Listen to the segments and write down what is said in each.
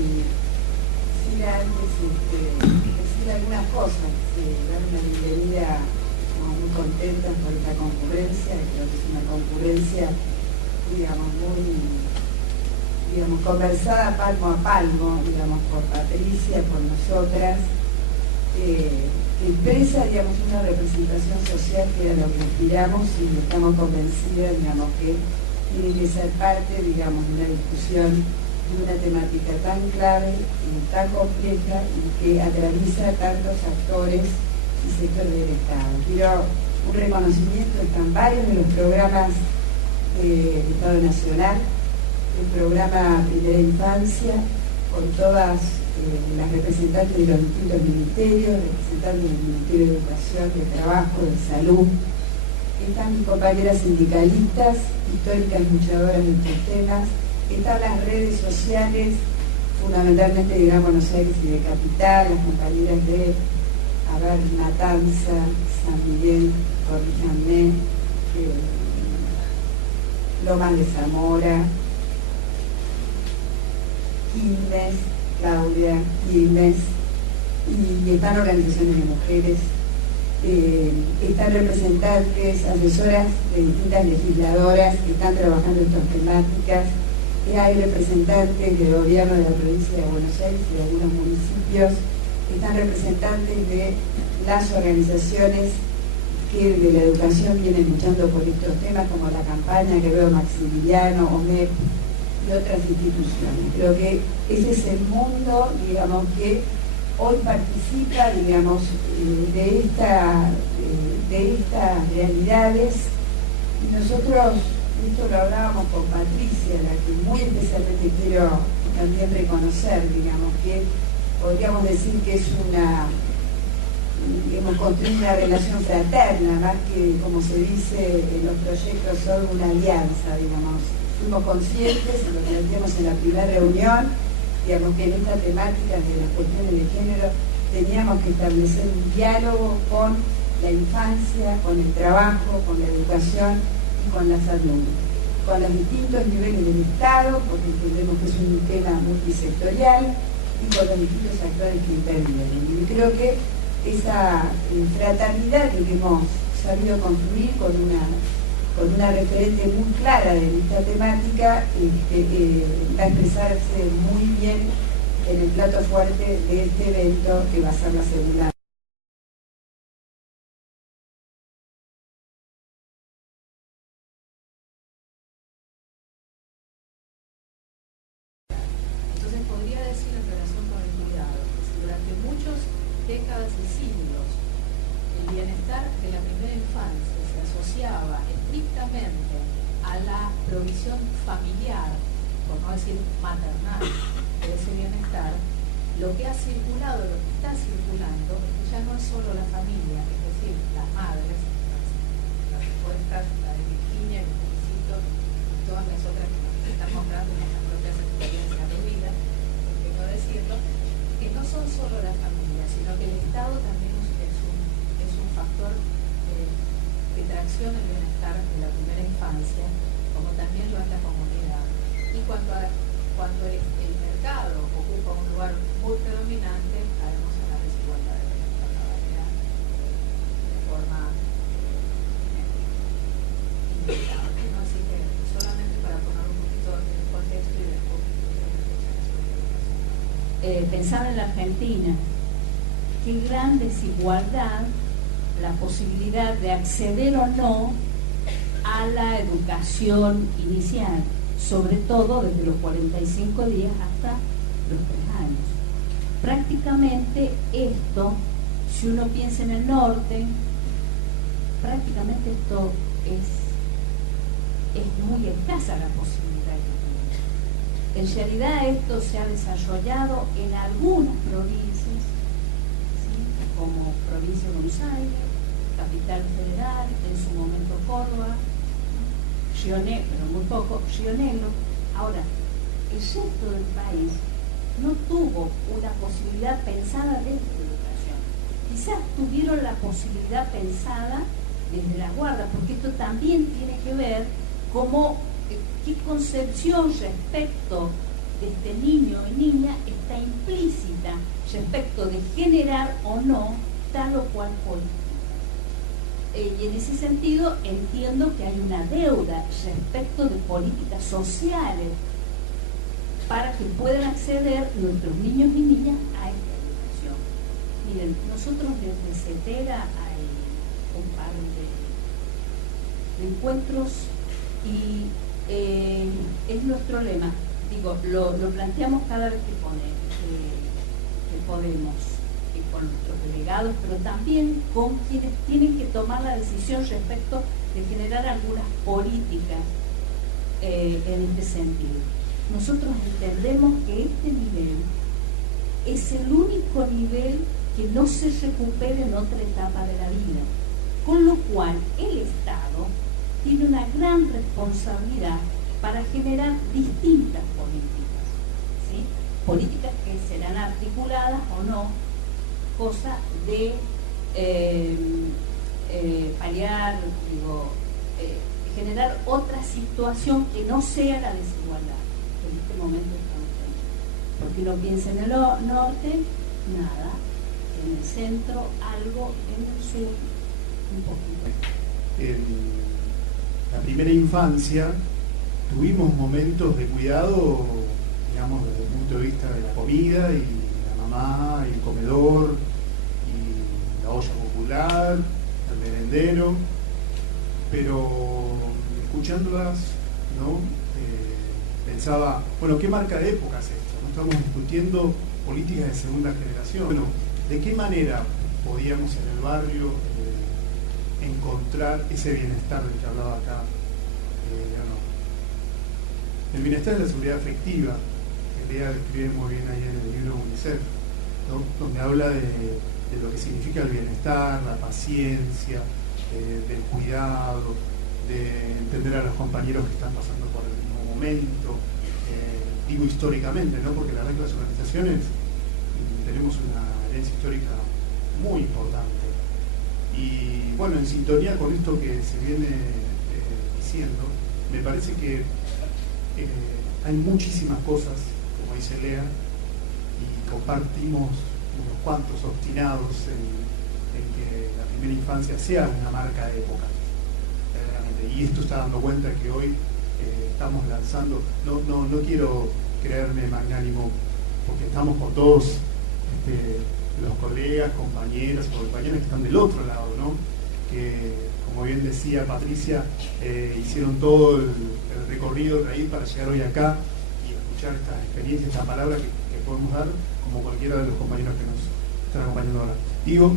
quisiera antes decir algunas cosas, dar una bienvenida muy contentas por esta concurrencia. Creo que es una concurrencia, digamos, muy, digamos, conversada palmo a palmo, digamos, por Patricia, por nosotras, que expresa, digamos, una representación social que era lo que aspiramos y estamos convencidas, digamos, que tiene que ser parte, digamos, de una discusión de una temática tan clave y tan compleja y que atraviesa tantos actores y sectores del Estado. Quiero un reconocimiento, están varios de los programas del Estado Nacional, el programa Primera Infancia, con todas las representantes de los distintos ministerios, representantes del Ministerio de Educación, de Trabajo, de Salud. Están mis compañeras sindicalistas, históricas luchadoras de estos temas. Están las redes sociales, fundamentalmente de Gran Buenos Aires y de Capital, las compañeras de Matanza, San Miguel, corríjanme, Lomas de Zamora, Quilmes, Claudia, Quilmes, y están organizaciones de mujeres, están representantes, asesoras de distintas legisladoras que están trabajando en estas temáticas, hay representantes del gobierno de la provincia de Buenos Aires y de algunos municipios, están representantes de las organizaciones que de la educación vienen luchando por estos temas, como la campaña que veo Maximiliano, OMEP y otras instituciones. Creo que ese es el mundo, digamos, que hoy participa, digamos, de estas realidades. Y nosotros, esto lo hablábamos con Patricia, la que muy especialmente quiero también reconocer, digamos, que podríamos decir que es hemos construido una relación fraterna, más que, como se dice en los proyectos, son una alianza, digamos. Fuimos conscientes, lo planteamos en la primera reunión, digamos, que en esta temática de las cuestiones de género teníamos que establecer un diálogo con la infancia, con el trabajo, con la educación y con la salud, con los distintos niveles del Estado, porque entendemos que es un tema multisectorial, y con los distintos actores que intervienen. Y creo que esa fraternidad que hemos sabido construir con una referente muy clara de esta temática va a expresarse muy bien en el plato fuerte de este evento que va a ser la segunda. Entonces podría decir en relación con el cuidado, que si durante muchas décadas y siglos el bienestar de la primera infancia se asociaba estrictamente a la provisión familiar, por no decir maternal, de ese bienestar, lo que ha circulado, lo que está circulando, es que ya no es solo la familia, es decir, las madres, las respuestas, la de Virginia, que felicito, y todas las otras que están mostrando nuestras propias experiencias de vida, por qué no decirlo, que no son solo las familias, sino que el Estado también es un factor que tracciona el bienestar de la primera infancia, como también lo es la comunidad. Y cuando el mercado ocupa un lugar muy predominante, caemos en la desigualdad de la variedad de forma inevitable, ¿no? Así que solamente para poner un poquito de contexto y después pensaba en la Argentina, qué gran desigualdad la posibilidad de acceder o no a la educación inicial, sobre todo desde los 45 días hasta los 3 años. Prácticamente esto, si uno piensa en el norte, prácticamente esto es muy escasa la posibilidad que tiene. En realidad esto se ha desarrollado en algunas provincias, ¿sí?, como provincia de Buenos Aires, Capital Federal, en su momento Córdoba, Río Negro, pero muy poco, Río Negro. Ahora, el resto del país no tuvo una posibilidad pensada desde la educación. Quizás tuvieron la posibilidad pensada desde la guarda, porque esto también tiene que ver como qué concepción respecto de este niño y niña está implícita respecto de generar o no tal o cual política. Y en ese sentido entiendo que hay una deuda respecto de políticas sociales para que puedan acceder nuestros niños y niñas a esta educación. Miren, nosotros desde CETERA hay un par de encuentros y es nuestro lema. Digo, lo planteamos cada vez que podemos, con nuestros delegados, pero también con quienes tienen que tomar la decisión respecto de generar algunas políticas en este sentido. Nosotros entendemos que este nivel es el único nivel que no se recupera en otra etapa de la vida, con lo cual el Estado tiene una gran responsabilidad para generar distintas políticas, ¿sí? Políticas que serán articuladas o no, cosa de paliar, generar otra situación que no sea la desigualdad que en este momento estamos teniendo. Porque uno piensa en el norte, nada, en el centro algo, en el sur un poquito. En la primera infancia tuvimos momentos de cuidado, digamos, desde el punto de vista de la comida y la mamá, y el comedor, y la olla popular, el merendero, pero escuchándolas, ¿no? Pensaba, bueno, ¿qué marca de época es esto? ¿No? Estamos discutiendo políticas de segunda generación. Bueno, ¿de qué manera podíamos en el barrio encontrar ese bienestar del que hablaba acá? El bienestar es la seguridad afectiva, que Lea describe muy bien ahí en el libro UNICEF, ¿no? Donde habla de lo que significa el bienestar, la paciencia, del cuidado, de entender a los compañeros que están pasando por el mismo momento, digo históricamente, ¿no? Porque la verdad que las organizaciones tenemos una herencia histórica muy importante. Y bueno, en sintonía con esto que se viene diciendo, me parece que hay muchísimas cosas, como dice Lea, y compartimos unos cuantos obstinados en que la primera infancia sea una marca de época, verdaderamente. Y esto está dando cuenta que hoy estamos lanzando, no quiero creerme magnánimo, porque estamos con todos los colegas, compañeras o compañeras que están del otro lado, ¿no? Que, como bien decía Patricia, hicieron todo el recorrido de ahí para llegar hoy acá y escuchar esta experiencia, esta palabra que podemos dar, como cualquiera de los compañeros que nos están acompañando ahora. Digo,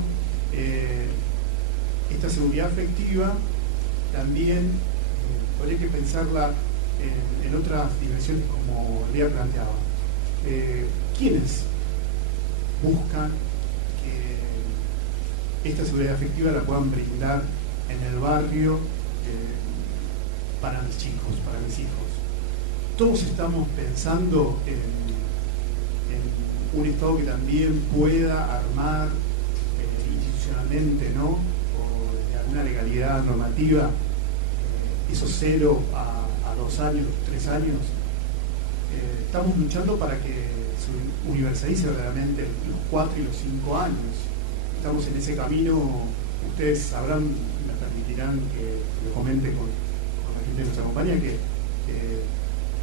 esta seguridad afectiva también habría que pensarla en otras dimensiones, como Lea planteaba. ¿Quiénes buscan que esta seguridad afectiva la puedan brindar en el barrio para mis chicos, para mis hijos? Todos estamos pensando en un Estado que también pueda armar institucionalmente, ¿no? O desde alguna legalidad normativa, esos 0 a 2 años, 3 años. Estamos luchando para que se universalice verdaderamente los 4 y los 5 años. Estamos en ese camino. Ustedes sabrán, me permitirán que lo comente con la gente de nuestra compañía, que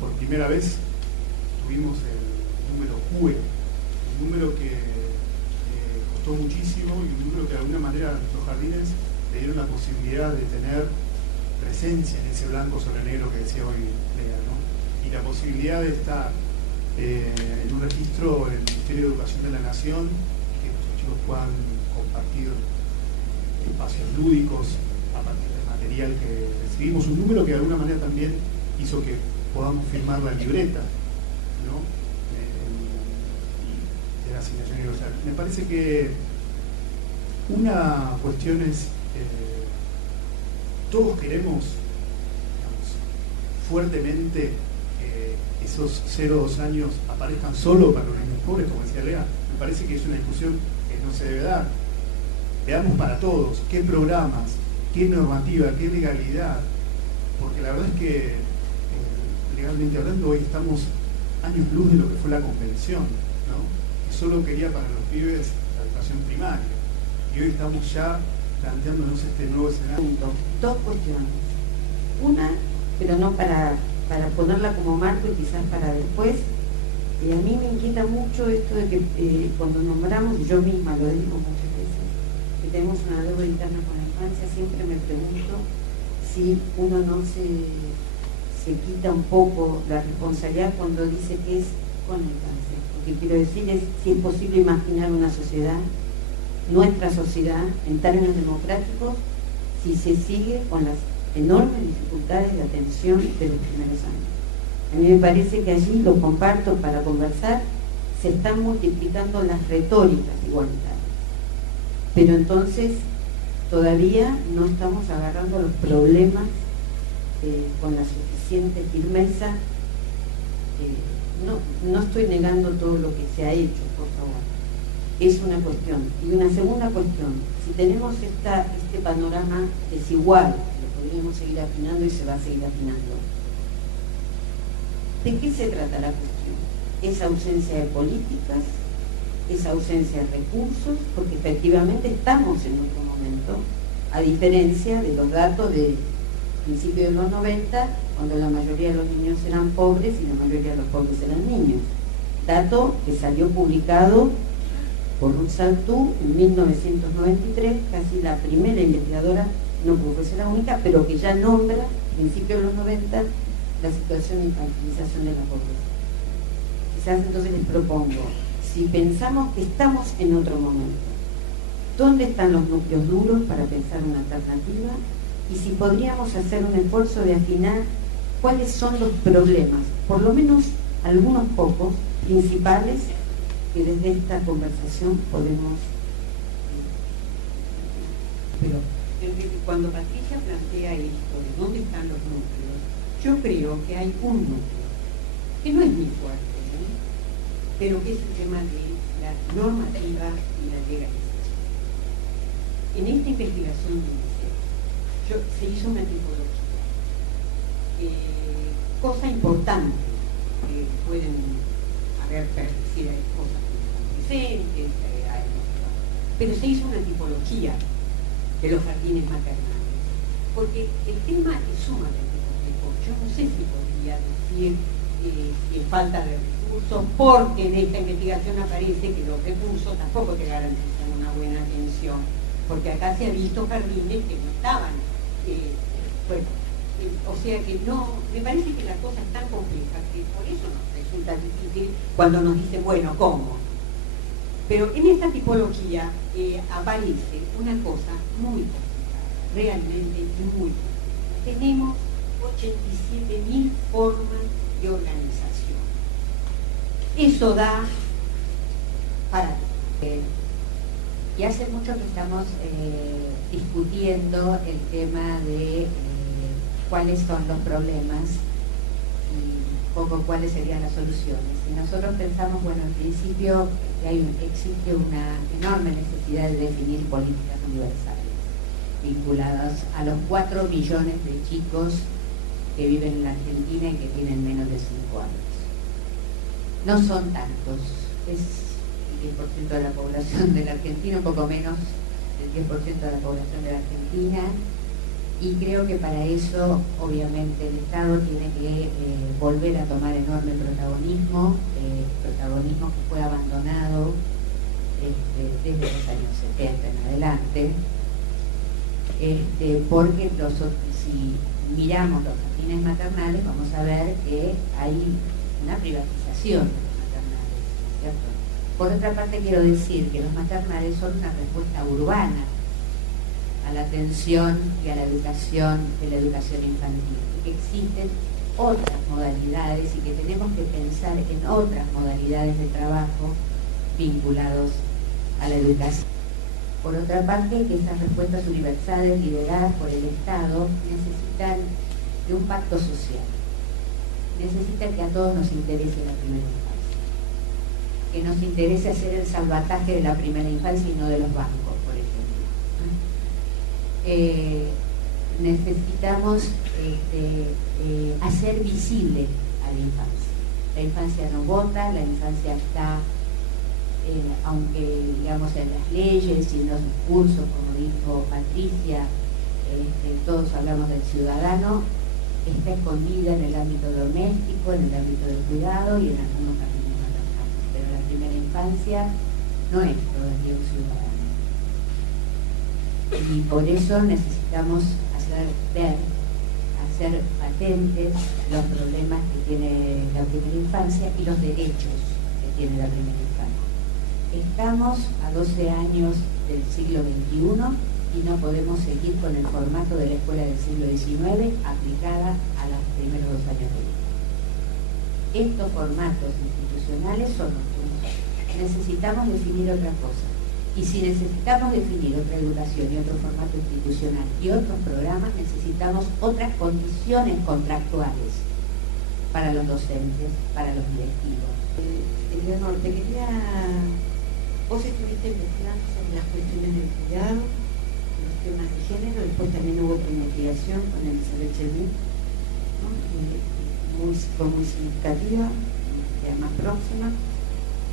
por primera vez tuvimos el número QE, un número que costó muchísimo y un número que de alguna manera los jardines le dieron la posibilidad de tener presencia en ese blanco sobre negro que decía hoy Lea, ¿no? Y la posibilidad de estar en un registro en el Ministerio de Educación de la Nación, que nuestros chicos puedan compartir espacios lúdicos a partir del material que recibimos, un número que de alguna manera también hizo que podamos firmar la libreta, ¿no? De la asignación universal. Me parece que una cuestión es todos queremos, digamos, fuertemente que esos 0 o 2 años aparezcan solo para los niños pobres, como decía Lea. Me parece que es una discusión que no se debe dar. Veamos para todos qué programas, qué normativa, qué legalidad, porque la verdad es que legalmente hablando hoy estamos años luz de lo que fue la convención, ¿no? Que solo quería para los pibes la educación primaria. Y hoy estamos ya planteándonos este nuevo escenario. Dos cuestiones. Una, pero no para ponerla como marco y quizás para después. A mí me inquieta mucho esto de que cuando nombramos, y yo misma lo digo muchas veces, que tenemos una deuda interna con la infancia, siempre me pregunto si uno no se quita un poco la responsabilidad cuando dice que es con la infancia. Lo que quiero decir es si es posible imaginar una sociedad, nuestra sociedad, en términos democráticos, si se sigue con las enormes dificultades de atención de los primeros años. A mí me parece que allí, lo comparto para conversar, se están multiplicando las retóricas igualitarias. Pero entonces todavía no estamos agarrando los problemas con la suficiente firmeza. No estoy negando todo lo que se ha hecho, por favor. Es una cuestión. Y una segunda cuestión, si tenemos este panorama desigual, lo podríamos seguir afinando y se va a seguir afinando, ¿de qué se trata la cuestión? ¿Es ausencia de políticas? ¿Es ausencia de recursos? Porque efectivamente estamos en otro momento, a diferencia de los datos de principios de los 90, cuando la mayoría de los niños eran pobres y la mayoría de los pobres eran niños. Dato que salió publicado por Ruth Saltú en 1993, casi la primera investigadora, no pudo ser la única, pero que ya nombra, a principios de los 90, la situación de infantilización de la pobreza. Quizás entonces les propongo, si pensamos que estamos en otro momento, ¿dónde están los núcleos duros para pensar una alternativa? Y si podríamos hacer un esfuerzo de afinar cuáles son los problemas, por lo menos algunos pocos, principales, que desde esta conversación podemos... Pero cuando Patricia plantea esto de dónde están los núcleos, yo creo que hay un núcleo, que no es muy fuerte, ¿eh? Pero que es el tema de la normativa y la legalización. En esta investigación de UNICEF se hizo una tipología. Cosa importante, que pueden haber percibido cosas presentes, pero se hizo una tipología de los jardines maternales, porque el tema es sumamente complejo. Yo no sé si podría decir que falta de recursos, porque en esta investigación aparece que los recursos tampoco te garantizan una buena atención, porque acá se ha visto jardines que no estaban, o sea que no, me parece que la cosa es tan compleja que por eso nos resulta difícil cuando nos dicen, bueno, ¿cómo? Pero en esta tipología aparece una cosa muy complicada, realmente muy complicada. Tenemos 87.000 formas de organización. Eso da para... Y hace mucho que estamos discutiendo el tema de cuáles son los problemas y poco cuáles serían las soluciones. Y nosotros pensamos, bueno, en principio que existe una enorme necesidad de definir políticas universales vinculadas a los 4 millones de chicos que viven en la Argentina y que tienen menos de 5 años. No son tantos, es el 10% de la población de la Argentina, un poco menos del 10% de la población de la Argentina, y creo que para eso obviamente el Estado tiene que volver a tomar enorme protagonismo, protagonismo que fue abandonado desde los años 70 en adelante, porque si miramos los jardines maternales vamos a ver que hay una privatización de los maternales, ¿cierto? Por otra parte, quiero decir que los maternales son una respuesta urbana a la atención y a la educación de la educación infantil, y que existen otras modalidades y que tenemos que pensar en otras modalidades de trabajo vinculados a la educación. Por otra parte, que estas respuestas universales lideradas por el Estado necesitan de un pacto social, necesitan que a todos nos interese la primera infancia, que nos interese hacer el salvataje de la primera infancia y no de los bancos, por ejemplo. Necesitamos hacer visible a la infancia. La infancia no vota, la infancia está, aunque digamos en las leyes y en los discursos, como dijo Patricia, todos hablamos del ciudadano, está escondida en el ámbito doméstico, en el ámbito del cuidado y en algunos caminos de las casas. Pero la primera infancia no es todavía un ciudadano. Y por eso necesitamos hacer ver, hacer patentes los problemas que tiene la primera infancia y los derechos que tiene la primera infancia. Estamos a 12 años del siglo XXI y no podemos seguir con el formato de la escuela del siglo XIX aplicada a los primeros 2 años de vida. Estos formatos institucionales son nuestros. Necesitamos definir otra cosa. Y si necesitamos definir otra educación y otro formato institucional y otros programas, necesitamos otras condiciones contractuales para los docentes, para los directivos. Eleonor, vos estuviste investigando sobre las cuestiones del cuidado, los temas de género, después también hubo otra investigación con Elizabeth Chelmín, ¿no? Fue muy significativa, ya más próxima.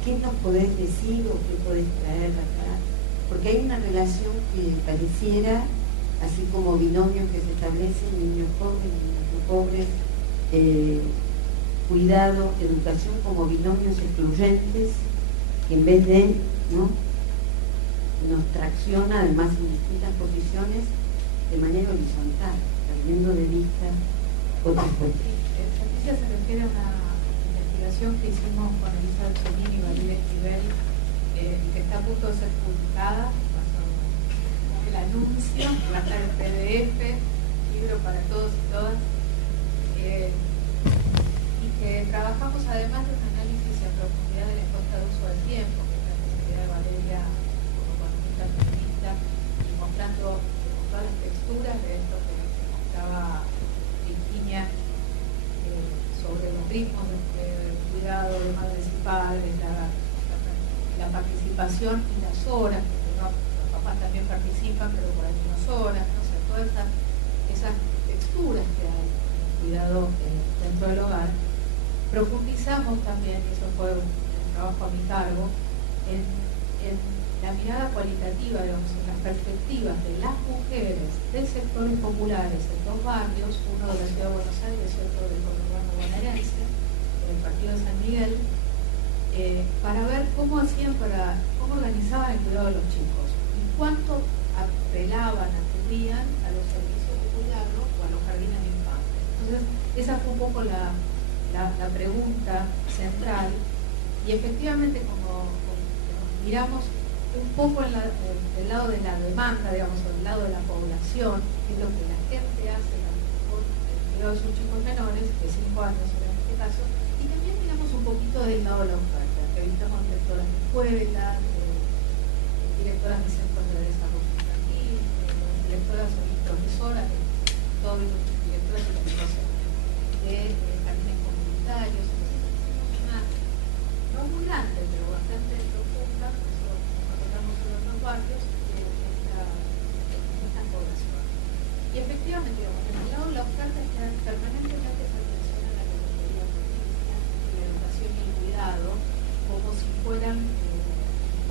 ¿Qué nos podés decir o qué podés traer acá? Porque hay una relación que pareciera, así como binomios que se establecen, niños pobres, niños no pobres, cuidado, educación, como binomios excluyentes, que en vez de, ¿no?, nos tracciona además en distintas posiciones de manera horizontal, perdiendo de vista otras cuestiones. Patricia se refiere a una investigación que hicimos con Elizabeth Chelmín y Valeria Esquivel, que está a punto de ser publicada, el anuncio, que va a estar en PDF, libro para todos y todas, y que trabajamos además de un análisis en profundidad de la encuesta de uso del tiempo, que es la necesidad de Valeria como economista feminista, y mostrando todas las texturas de esto que mostraba Virginia, sobre los ritmos de cuidado de madres y padres, la participación y las horas, porque no, los papás también participan, pero por algunas horas, no sé, todas esas texturas que hay en el cuidado dentro del hogar. Profundizamos también, y eso fue un trabajo a mi cargo, en la mirada cualitativa, digamos, en las perspectivas de las mujeres de sectores populares en 2 barrios, uno de la ciudad de Buenos Aires y otro del conurbano bonaerense, del partido de San Miguel, para ver cómo hacían, cómo organizaban el cuidado de los chicos y cuánto apelaban, acudían a los servicios de cuidado o a los jardines de infantes. Entonces, esa fue un poco la pregunta central, y efectivamente como miramos un poco del lado de la demanda, digamos, o del lado de la población, que es lo que la gente hace con el cuidado de sus chicos menores, de 5 años en este caso, y también miramos un poquito del lado de la oferta, entrevistamos directoras de escuelas, directoras de centros de desarrollo infantil, directoras y profesoras, todos los directores de los de jardines comunitarios. Entonces hicimos una, no muy grande, pero bastante profunda, en los barrios de esta población. Y efectivamente, digamos, en el lado de la oferta está permanentemente esa atención a la categoría política, la educación y el cuidado, como si fueran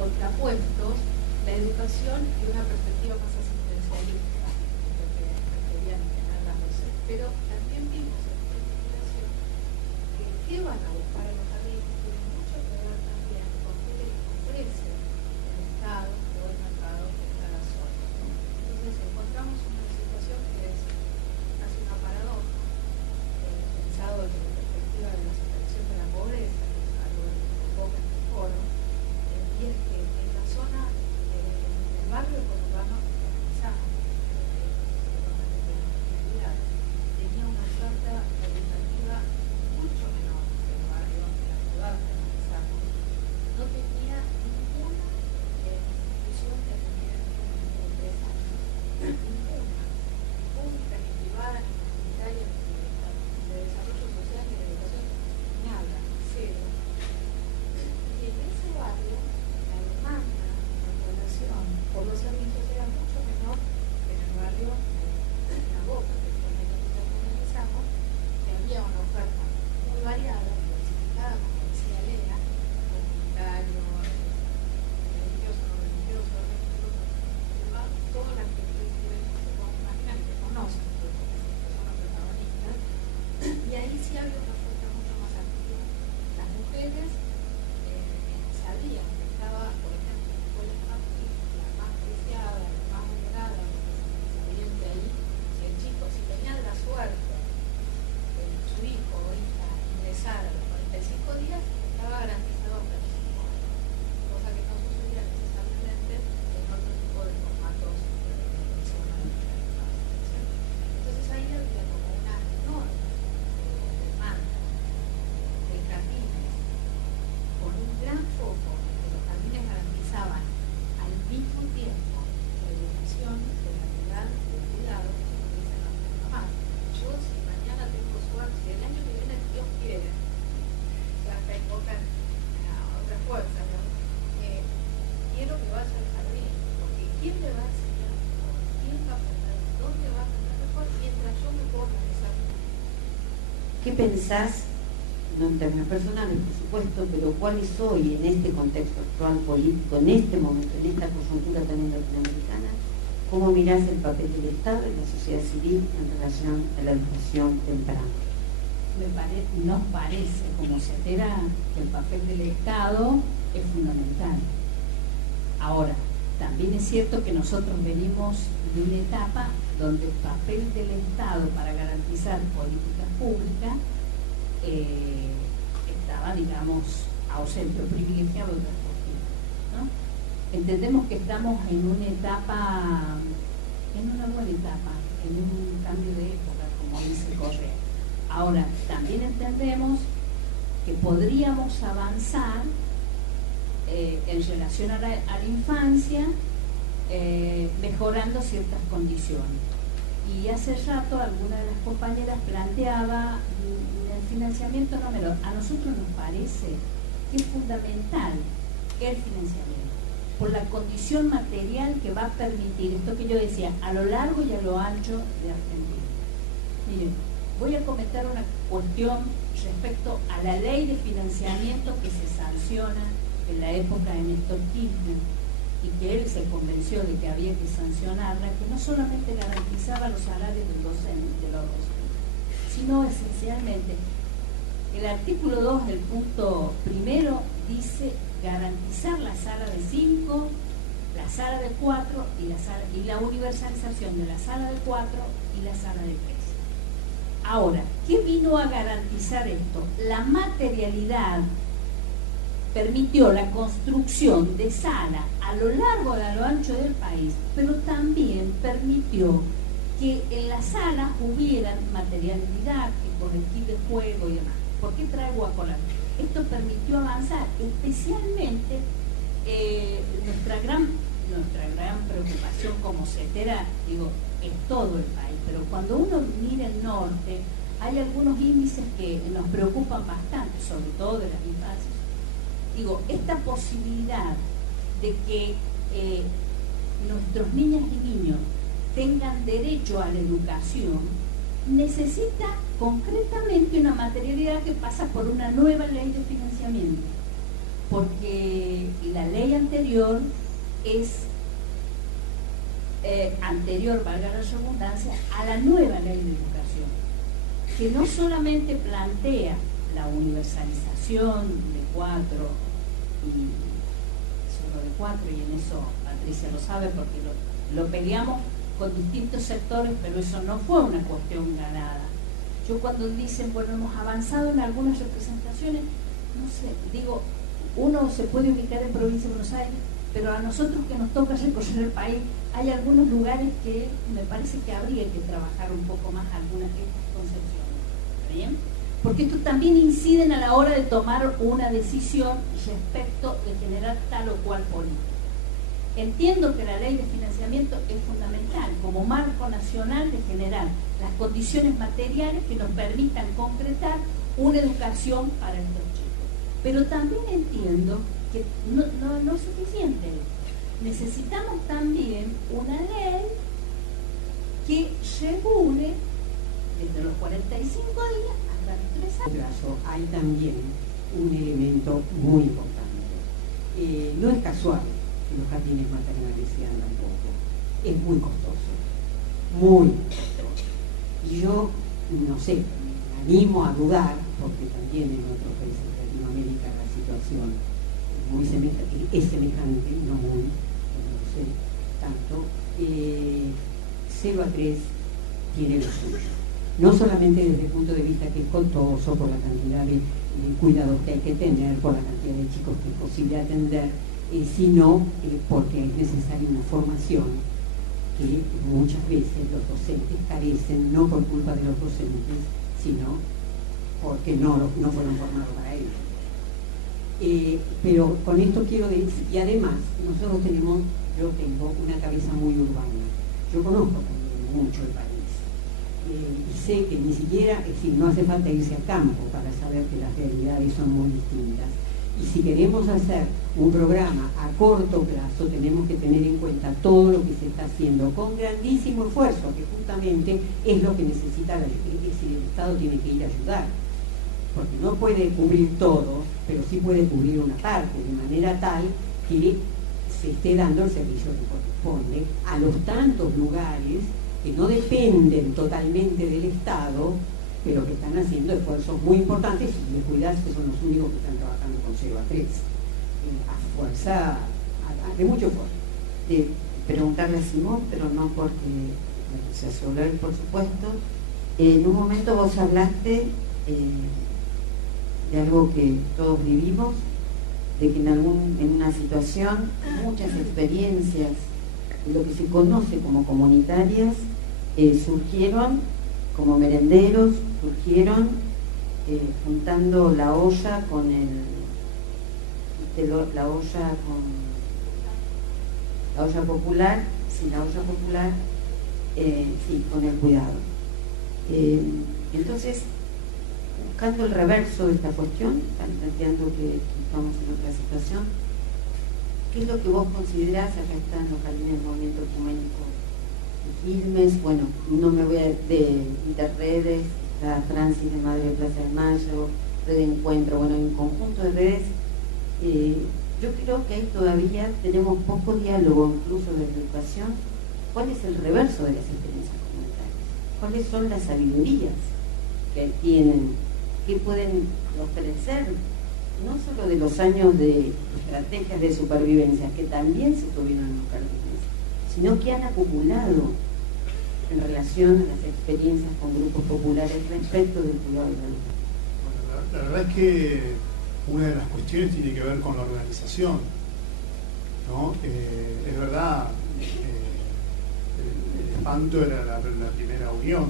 contrapuestos, la educación y una perspectiva más asistencialista, lo que requerían tener las docentes. Pero también vimos en esta investigación que qué van a buscar en los jardines tiene mucho que ver también con qué les ofrece el Estado o el mercado de cada zona. Entonces encontramos una situación que es casi una paradoja, pensado desde la perspectiva de la superación de la pobreza, que es algo que se enfoca en el foro, y es que en la zona del barrio conurbano organizado, tenía una oferta educativa mucho menor que el barrio de la ciudad que analizamos. No tenía ningún ¿quién me va a enseñar mejor? ¿Quién va a aprender? ¿Dónde va a aprender mejor? Mientras yo me puedo organizar. ¿Qué pensás, no en términos personales, por supuesto, pero cuál es hoy, en este contexto actual político, en este momento, en esta coyuntura también latinoamericana, cómo mirás el papel del Estado y la sociedad civil en relación a la educación temprana? Nos parece, como CETERA, que el papel del Estado es fundamental. Ahora, también es cierto que nosotros venimos de una etapa donde el papel del Estado para garantizar políticas públicas estaba, digamos, ausente o privilegiado de otras cuestiones, ¿no? Entendemos que estamos en una etapa, en una buena etapa, en un cambio de época, como dice Correa. Ahora, también entendemos que podríamos avanzar en relación a la infancia, mejorando ciertas condiciones. Y hace rato alguna de las compañeras planteaba el financiamiento no menor. A nosotros nos parece que es fundamental el financiamiento, por la condición material que va a permitir, esto que yo decía, a lo largo y a lo ancho de Argentina. Miren, voy a comentar una cuestión respecto a la ley de financiamiento que se sanciona en la época de Néstor Kirchner, y que él se convenció de que había que sancionarla, que no solamente garantizaba los salarios de los docentes, sino esencialmente el artículo 2 del punto primero dice garantizar la sala de 5, la sala de 4 y la universalización de la sala de 4 y la sala de 3. Ahora, ¿qué vino a garantizar esto? La materialidad permitió la construcción de salas a lo largo y a lo ancho del país, pero también permitió que en las salas hubieran material didáctico, el kit de juego y demás. ¿Por qué traigo a colación? Esto permitió avanzar, especialmente nuestra gran preocupación como CETERA, digo, en todo el país, pero cuando uno mira el norte, hay algunos índices que nos preocupan bastante, sobre todo de las infancias. Digo, esta posibilidad de que nuestros niñas y niños tengan derecho a la educación necesita concretamente una materialidad que pasa por una nueva ley de financiamiento, porque la ley anterior es anterior, valga la redundancia, a la nueva ley de educación, que no solamente plantea la universalización de 4 y solo de 4, y en eso Patricia lo sabe porque lo peleamos con distintos sectores, pero eso no fue una cuestión ganada. Yo cuando dicen, bueno, hemos avanzado en algunas representaciones, no sé, digo, uno se puede ubicar en Provincia de Buenos Aires, pero a nosotros que nos toca recorrer el país, hay algunos lugares que me parece que habría que trabajar un poco más algunas de estas concepciones. ¿Está bien? Porque esto también inciden a la hora de tomar una decisión respecto de generar tal o cual política. Entiendo que la ley de financiamiento es fundamental como marco nacional de generar las condiciones materiales que nos permitan concretar una educación para estos chicos. Pero también entiendo que no es suficiente. Necesitamos también una ley que regule desde los 45 días hasta los 3 años. Hay también un elemento muy importante. No es casual que los jardines maternales sean tampoco. Es muy costoso. Muy costoso. Y yo, no sé, me animo a dudar, porque también en otros países de Latinoamérica la situación es semejante, no muy, no sé tanto. 0 a 3 tiene lo suyo. No solamente desde el punto de vista que es costoso por la cantidad de cuidados que hay que tener, por la cantidad de chicos que es posible atender, sino porque es necesaria una formación que muchas veces los docentes carecen, no por culpa de los docentes, sino porque no fueron formados para ello. Pero con esto quiero decir, y además yo tengo una cabeza muy urbana, yo conozco también mucho el país, y sé que ni siquiera, es decir, no hace falta irse a campo para saber que las realidades son muy distintas. Y si queremos hacer un programa a corto plazo, tenemos que tener en cuenta cuenta todo lo que se está haciendo con grandísimo esfuerzo, que justamente es lo que necesita es decir, el Estado tiene que ir a ayudar, porque no puede cubrir todo, pero sí puede cubrir una parte, de manera tal que se esté dando el servicio que corresponde a los tantos lugares que no dependen totalmente del Estado, pero que están haciendo esfuerzos muy importantes, y descuidarse que son los únicos que están trabajando con 0 a 3, a fuerza, de mucho esfuerzo. De preguntarle a Simón, pero no porque se habló él, por supuesto. En un momento vos hablaste de algo que todos vivimos, de que en una situación muchas experiencias de lo que se conoce como comunitarias surgieron como merenderos, surgieron juntando la olla con la olla popular, sí, la olla popular, sí, con el cuidado. Entonces, buscando el reverso de esta cuestión, planteando que estamos en otra situación, ¿qué es lo que vos considerás? Acá están los jardines del movimiento ecuménico de Quilmes, bueno, no me voy a de Interredes, está Francis de Madre de Plaza de Mayo, Red de Encuentro, bueno, hay un conjunto de redes. Yo creo que ahí todavía tenemos poco diálogo, incluso de educación. ¿Cuál es el reverso de las experiencias comunitarias? ¿Cuáles son las sabidurías que tienen? ¿Qué pueden ofrecer? No solo de los años de estrategias de supervivencia, que también se tuvieron en los jardines, sino que han acumulado en relación a las experiencias con grupos populares respecto del cuidado de la vida. Bueno, la verdad es que una de las cuestiones tiene que ver con la organización, ¿no? Es verdad, el espanto era la primera unión,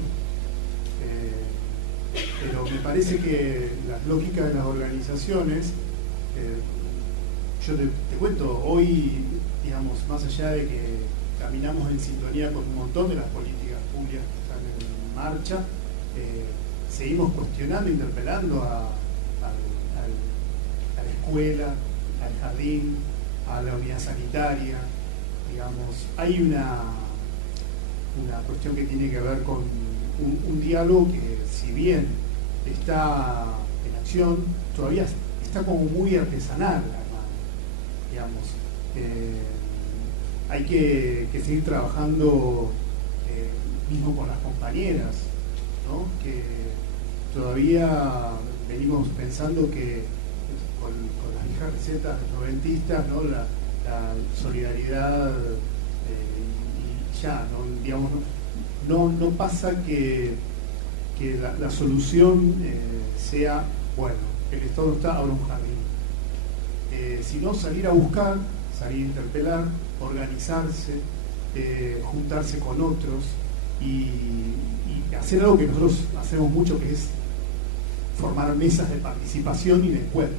pero me parece que las lógicas de las organizaciones, yo te cuento, hoy, digamos, más allá de que caminamos en sintonía con un montón de las políticas públicas que están en marcha, seguimos cuestionando, interpelando a la escuela, al jardín, a la unidad sanitaria, digamos. Hay una cuestión que tiene que ver con un diálogo que, si bien está en acción, todavía está como muy artesanal, digamos. Hay que seguir trabajando mismo con las compañeras, ¿no? Que todavía venimos pensando que con las viejas recetas noventistas, ¿no? La solidaridad y ya, ¿no? Digamos, no pasa que la solución sea, bueno, el Estado está, ahora un jardín, sino salir a buscar, salir a interpelar, organizarse, juntarse con otros y hacer algo que nosotros hacemos mucho, que es formar mesas de participación y de encuentro.